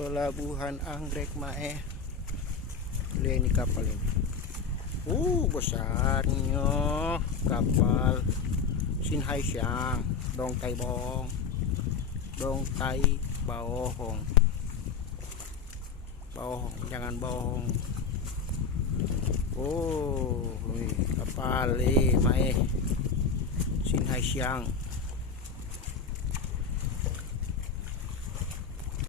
Pelabuhan Anggrek Mae. Lihat ini kapal ini. Besarnya kapal Sinhai Siang, Dong Tai Bong, Dong Tai Baohong. Baohong, jangan bohong. Kapal Mae Sinhai Siang.